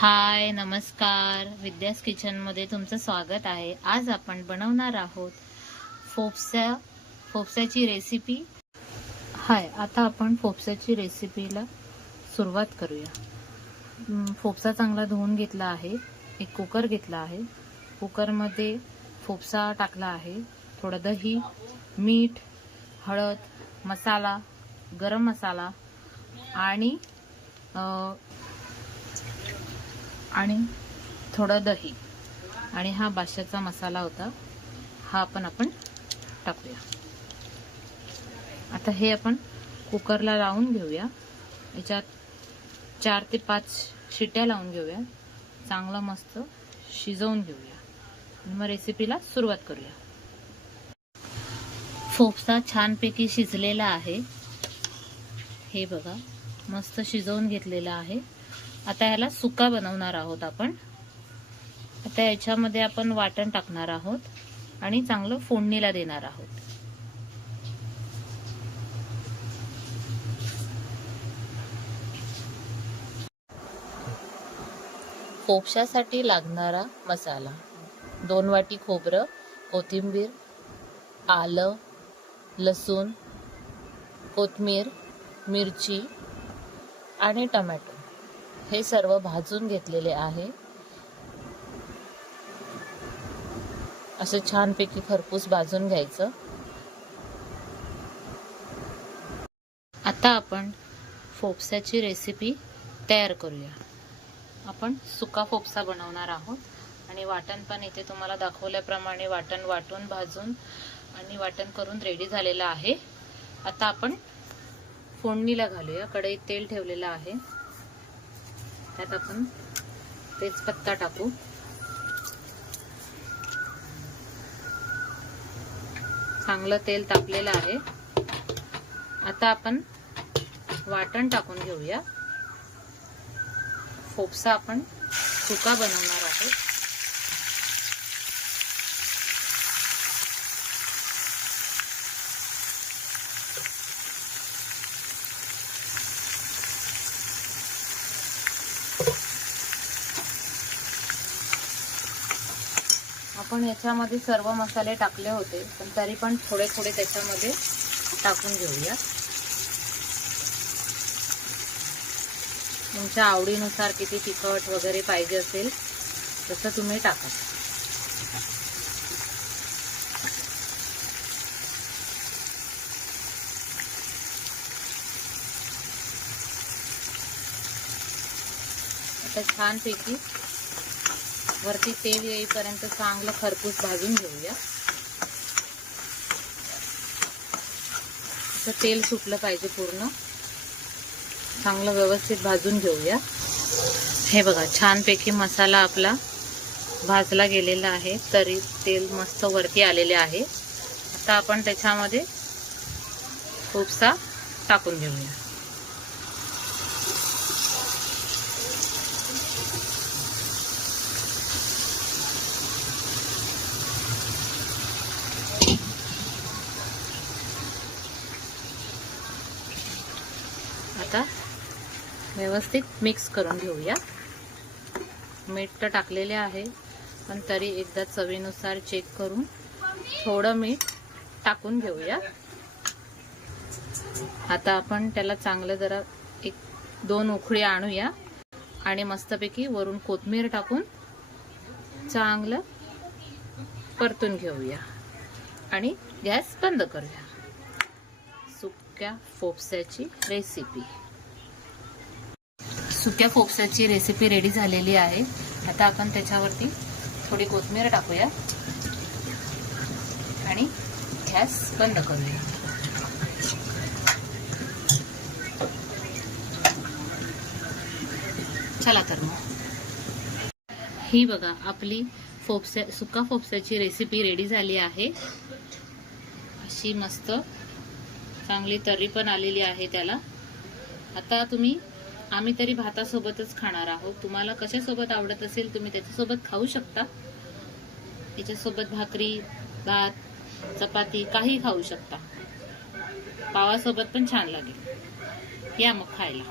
हाय, नमस्कार. विद्यास किचनमध्ये तुमचं स्वागत आहे. आज आपण बनवणार आहोत फोपस्याची रेसिपी. आता आपण फोपस्याची रेसिपीला सुरुवात करूया. फोपसा चांगला धुवून घेतला आहे. एक कुकर घेतला आहे. कुकरमध्ये फोपसा टाकला आहे. थोडं दही, मीठ, हळद, मसाला, गरम मसाला आणि थोडं दही आणि हा बादशाचा मसाला होता, हा आपण टाकूया. आता हे आपण कुकरला लावून घेऊया. याच्यात 4 ते 5 शिट्या लावून घेऊया. चांगलं मस्त शिजवून घेऊया आणि मग रेसिपीला सुरुवात करूया. फोपसा छानपैकी शिजलेला आहे. हे बघा, मस्त शिजवून घेतलेला आहे. आता ह्याला सुका बनवणार आहोत आपण. आता याच्यामध्ये आपण वाटण टाकणार आहोत आणि चांगलं फोडणीला देणार आहोत. फोपशासाठी लागणारा मसाला: 2 वाटी खोबरं, कोथिंबीर, आलं, लसूण, कोथिंबीर, मिरची आणि टोमॅटो हे सर्व भाजून घेतलेले आहे. असं छानपैकी खरपूस भाजून घ्यायचं. आता आपण फोपस्याची रेसिपी तयार करूया. आपण सुका फोपसा बनवणार आहोत आणि वाटण पण इथे तुम्हाला दाखवल्याप्रमाणे वाटण वाटून भाजून आणि वाटण करून रेडी झालेलं आहे. आता आपण फोडणीला घालूया. कढईत तेल ठेवलेलं आहे. त्यात आपण तेजपत्ता टाकू. चांगलं तेल तापलेलं आहे. आता आपण वाटण टाकून घेऊया. फोपसा आपण सुका बनवणार आहोत. आपण याच्यामध्ये सर्व मसाले टाकले होते, पण तरी पण थोडे थोडे त्याच्यामध्ये टाकून घेऊया. तुमच्या आवडीनुसार किती तिखट वगैरे पाहिजे असेल तसं तुम्ही टाका. आता छानपैकी वरती तेल येईपर्यंत चांगलं खरपूस भाजून घेऊया. असं तेल सुटलं पाहिजे पूर्ण. चांगलं व्यवस्थित भाजून घेऊया. हे बघा, छानपैकी मसाला आपला भाजला गेलेला आहे. तरी तेल मस्त वरती आलेले आहे. आता आपण त्याच्यामध्ये फोपसा टाकून घेऊया. आता व्यवस्थित मिक्स करून घेऊया. मीठ तर टाकलेले आहे, पण तरी एकदा चवीनुसार चेक करून थोडं मीठ टाकून घेऊया. आता आपण त्याला चांगलं जरा 1-2 उकळी आणूया आणि मस्तपैकी वरून कोथिंबीर टाकून चांगलं परतून घेऊया आणि गॅस बंद करूया. सुक्या फोपस्याची रेसिपी रेडी झालेली आहे. आता आपण त्याच्यावरती थोडी कोथिंबीर टाकूया आणि गॅस बंद करूया. चला तर मग ही बघा, आपली सुका फोपस्याची रेसिपी रेडी झाली आहे. अशी मस्त चांगली तर्री पण आलेली आहे त्याला. आता आम्ही तरी भातासोबतच खाणार आहोत. तुम्हाला कशासोबत आवडत असेल तुम्ही त्याच्यासोबत खाऊ शकता. याच्यासोबत भाकरी, भात, चपाती काही खाऊ शकता. पावासोबत पण छान लागेल. या मग खायला.